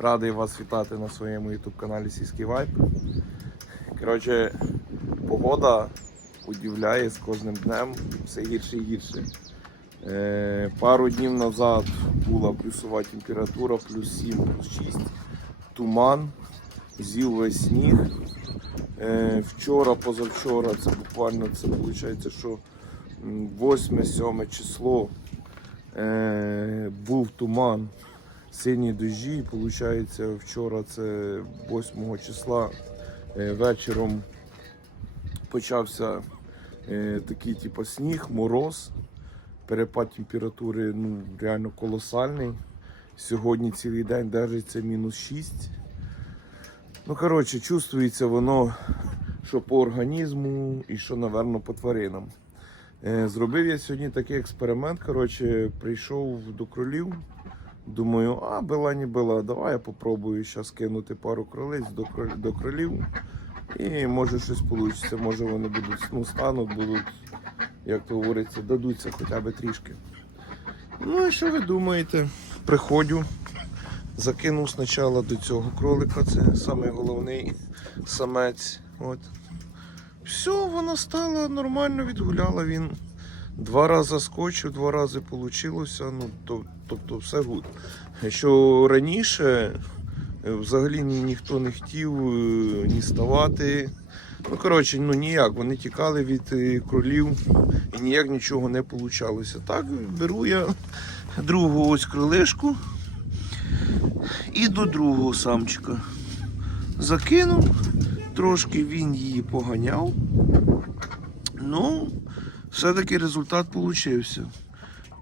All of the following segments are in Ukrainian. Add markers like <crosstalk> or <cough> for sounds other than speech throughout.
Радий вас вітати на своєму YouTube каналі Сільський Вайб. Коротше, погода удивляє з кожним днем все гірше і гірше. Е, пару днів назад була плюсова температура, плюс 7, плюс 6, туман, зів весь сніг. Е, вчора, позавчора, це буквально це виходить, що 8-7 число е, був туман, сині дощі. Виходить, вчора це 8 числа е, вечором почався е, такий типу, сніг, мороз. Перепад температури ну, реально колосальний. Сьогодні цілий день держиться мінус 6. Ну, коротше, чувствується воно, що по організму і що, напевно, по тваринам. Е, Зробив я сьогодні такий експеримент. Коротше, прийшов до кролів. Думаю, а била не била, давай я попробую зараз кинути пару кролиць до, до кролів. І може щось вийде. Може вони будуть ну, стануть, будуть, як то говориться, дадуться хоча б трішки. Ну і що ви думаєте? Приходжу, закинув спочатку до цього кролика, це самий головний самець. От. Все, вона стала нормально відгуляла. Він два рази скочив, два рази вийшло. Ну, то, тобто все гуд. Що раніше е, взагалі ні, ніхто не хотів е, ні ставати. Ну, коротше, ну ніяк. Вони тікали від е, кролів і ніяк нічого не вийшло. Так, беру я другу ось крилишку і до другого самчика. Закинув, трошки він її поганяв. Ну, все-таки результат получився.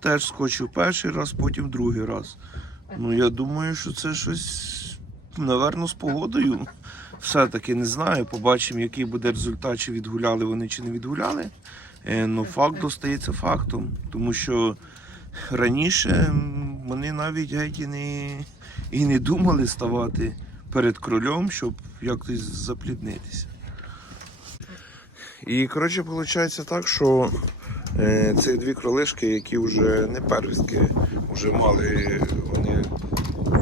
Теж скочив перший раз, потім другий раз. Ну, я думаю, що це щось, напевно, з погодою. Все-таки не знаю. Побачимо, який буде результат, чи відгуляли вони, чи не відгуляли. Е, Ну, факт достається фактом. Тому що раніше вони навіть геть і не, і не думали ставати перед кролем, щоб якось запліднитися. І коротше, виходить так, що е, цих дві кролишки, які вже не первістки, вже мали вони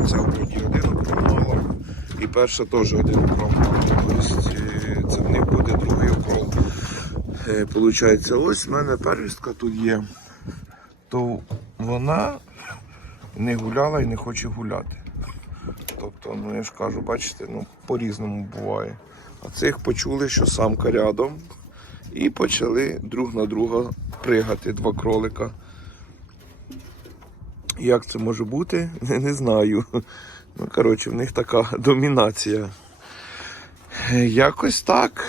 ця вроді один окром і перша теж один окром. Тобто е, це в них буде другий окром. Е, ось в мене первістка тут є, то вона не гуляла і не хоче гуляти. Тобто, ну я ж кажу, бачите, ну по-різному буває. А цих почули, що самка рядом, і почали друг на друга пригати два кролика. Як це може бути, не, знаю. Ну, коротше, в них така домінація. Якось так.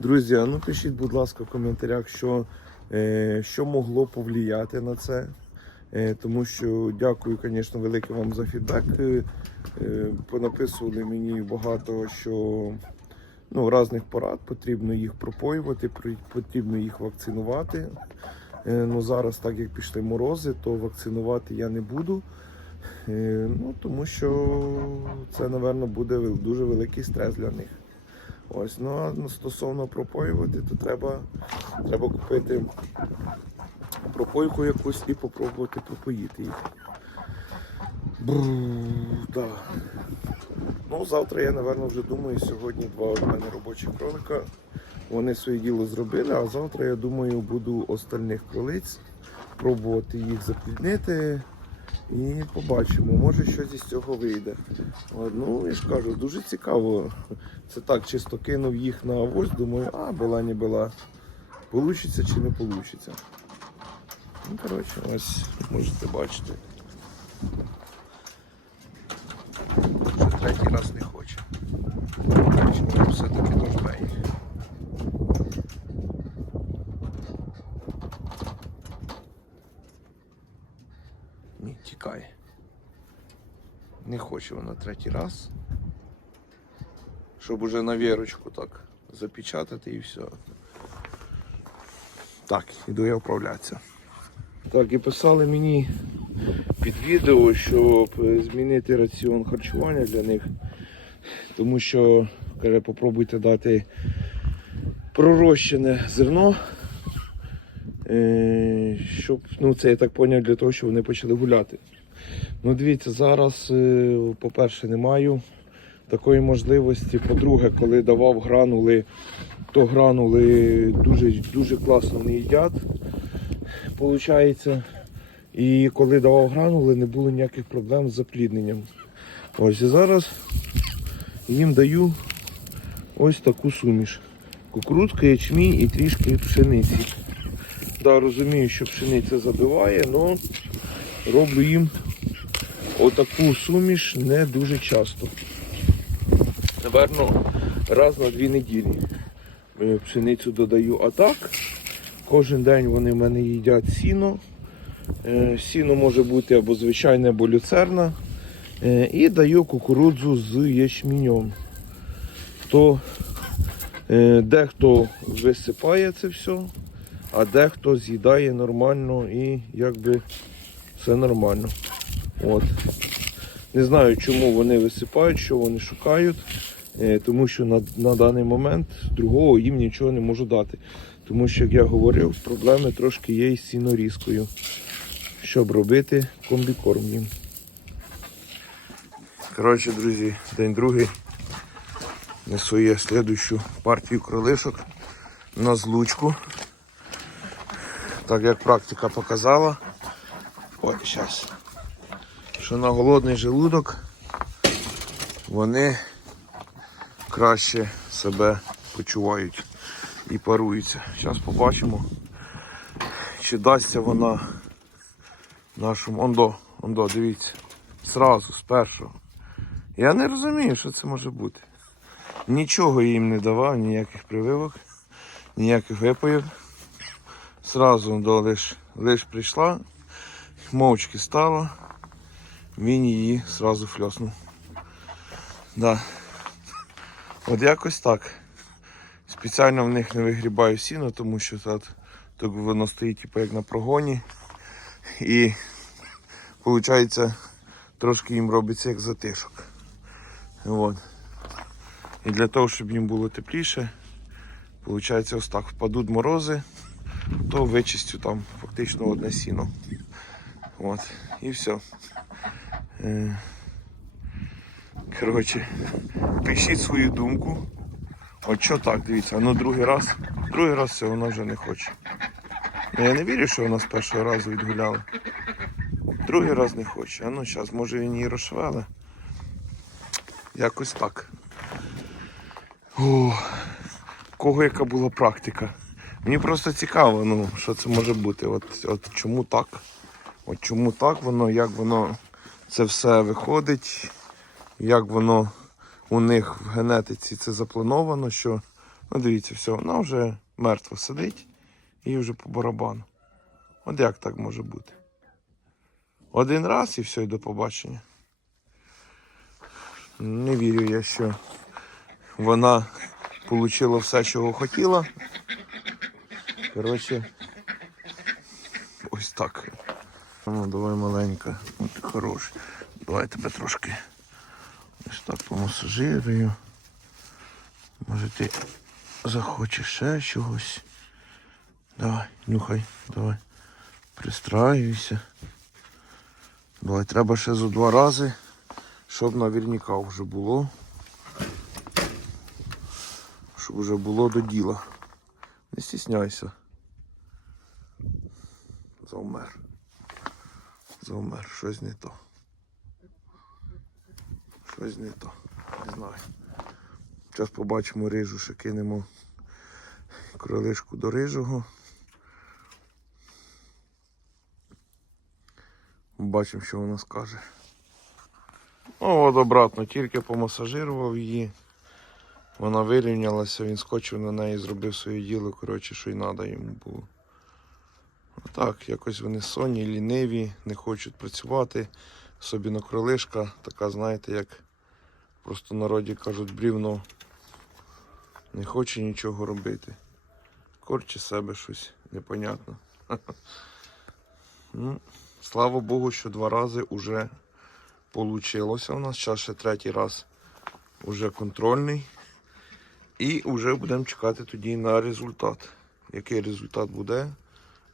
Друзі, ну пишіть, будь ласка, в коментарях, що, е, що могло повлияти на це. Е, тому що дякую, звісно, велике вам за фідбек. Е, е, понаписували мені багато, що ну, різних порад, потрібно їх пропоювати, потрібно їх вакцинувати. Е, ну, зараз, так як пішли морози, то вакцинувати я не буду. Е, ну, тому що це, напевно, буде дуже великий стрес для них. Ось, ну а ну, стосовно пропоювати, то треба, треба купити пропойку якусь і попробувати пропоїти їх. Бру, да. Ну, завтра я, напевно, вже думаю, сьогодні два в мене робочих кролика. Вони своє діло зробили, а завтра, я думаю, буду остальних кролиць пробувати їх запліднити. І побачимо, може щось із цього вийде. Ну, я ж кажу, дуже цікаво. Це так, чисто кинув їх на авось, думаю, а, була не була. Получиться чи не получиться. Ну, коротше, ось можете бачити. Раз не хоче. Все-таки їх. Ні, тікає. Не хоче вона третій раз. Щоб уже на вірочку так запечатати і все. Так, іду я вправлятися. Так, і писали мені під відео, щоб змінити раціон харчування для них. Тому що, каже, попробуйте дати пророщене зерно. е, Щоб, ну це я так зрозумів, для того, щоб вони почали гуляти. Ну, дивіться, зараз, е, по-перше, не маю такої можливості. По-друге, коли давав гранули, то гранули дуже, дуже класно не їдять. Получається. І коли давав гранули, не було ніяких проблем з заплідненням. Ось і зараз їм даю ось таку суміш. Кукурудзка, ячмінь і трішки пшениці. Да, розумію, що пшениця забиває, але роблю їм отаку суміш не дуже часто. Наверно, раз на дві неділі е, пшеницю додаю. А так, кожен день вони в мене їдять сіно. Е, Сіно може бути або звичайне, або люцерна. Е, І даю кукурудзу з ячменем. То е, дехто висипає це все, а дехто з'їдає нормально і якби все нормально. От. Не знаю, чому вони висипають, що вони шукають, е, тому що на, на даний момент другого їм нічого не можу дати. Тому що, як я говорив, проблеми трошки є із сінорізкою, щоб робити комбікорм їм. Коротше, друзі, день другий. Несу я слідущу партію кролишок на злучку. Так як практика показала. Ой, зараз. Що на голодний желудок вони краще себе почувають і паруються. Зараз побачимо, чи дасться вона нашому. Ондо, ондо, дивіться. Зразу, з першого. Я не розумію, що це може бути. Нічого їм не давав, ніяких прививок, ніяких випоїв. Зразу до лиш, лиш прийшла, мовчки стала, він її зразу фльоснув. Да. От якось так. Спеціально в них не вигрібаю сіно, тому що тут, тут воно стоїть типу, як на прогоні. І виходить, трошки їм робиться як затишок. От. І для того, щоб їм було тепліше, виходить, ось так впадуть морози, то вичистю там фактично одне сіно. От. І все. Е, Коротше, пишіть свою думку. От що так, дивіться, а ну другий раз, другий раз все вона вже не хоче. Ну, я не вірю, що вона з першого разу відгуляла. Другий раз не хоче. А ну зараз, може він її розшвеле. Якось так. О, кого яка була практика? Мені просто цікаво, ну, що це може бути. От, от чому так? От чому так воно, як воно це все виходить, як воно у них в генетиці це заплановано, що, ну дивіться, все, вона вже мертво сидить і вже по барабану. От як так може бути? Один раз і все, і до побачення. Не вірю я, що вона отримала все, чого хотіла. Коротше, ось так. Ну, давай маленька, ти хороший. Давай тебе трошки ось так помасажирую. Може ти захочеш ще чогось. Давай, нюхай, давай. Пристраюйся. Давай, треба ще зо два рази, щоб наверняка вже було. Щоб вже було до діла. Не стісняйся. Завмер. Завмер, щось не то. Щось не то. Не знаю. Зараз побачимо рижу, ще кинемо кролишку до рижого. Бачимо, що вона скаже. Ну от обратно, тільки помасажирував її. Вона вирівнялася, він скочив на неї, зробив своє діло, коротше, що й треба йому було. Так, якось вони сонні, ліниві, не хочуть працювати. Особливо кролишка, така, знаєте, як просто народі кажуть, брівно не хоче нічого робити. Корче себе щось непонятно. <laughs> Ну, слава Богу, що два рази вже вийшло у нас. Зараз ще третій раз уже контрольний. І вже будемо чекати тоді на результат. Який результат буде,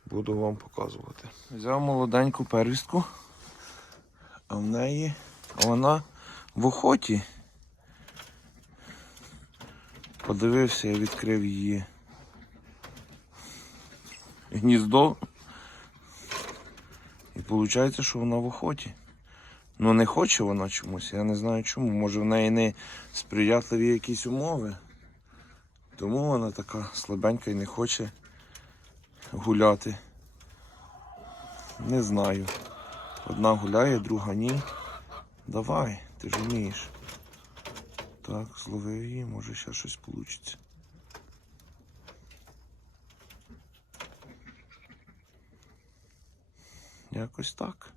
буду вам показувати. Взяв молоденьку первістку. А в неї вона в охоті. Подивився, я відкрив її гніздо. І виходить, що вона в охоті. Ну не хоче вона чомусь, я не знаю чому. Може в неї не сприятливі якісь умови. Тому вона така слабенька і не хоче гуляти. Не знаю. Одна гуляє, друга ні. Давай, ти ж вмієш. Так, зловив її, може ще щось вийде. Якось так.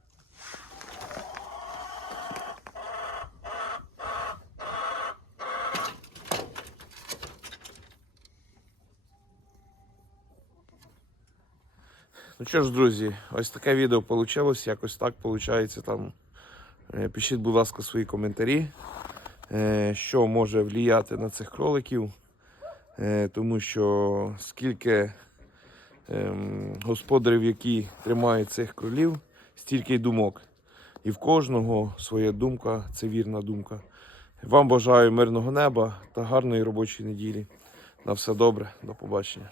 Ну що ж, друзі, ось таке відео вийшло, якось так виходить там. Е, Пишіть, будь ласка, свої коментарі, е, що може впливати на цих кроликів, Е, тому що скільки ем, господарів, які тримають цих кролів, стільки й думок. І в кожного своя думка, це вірна думка. Вам бажаю мирного неба та гарної робочої неділі. На все добре, до побачення.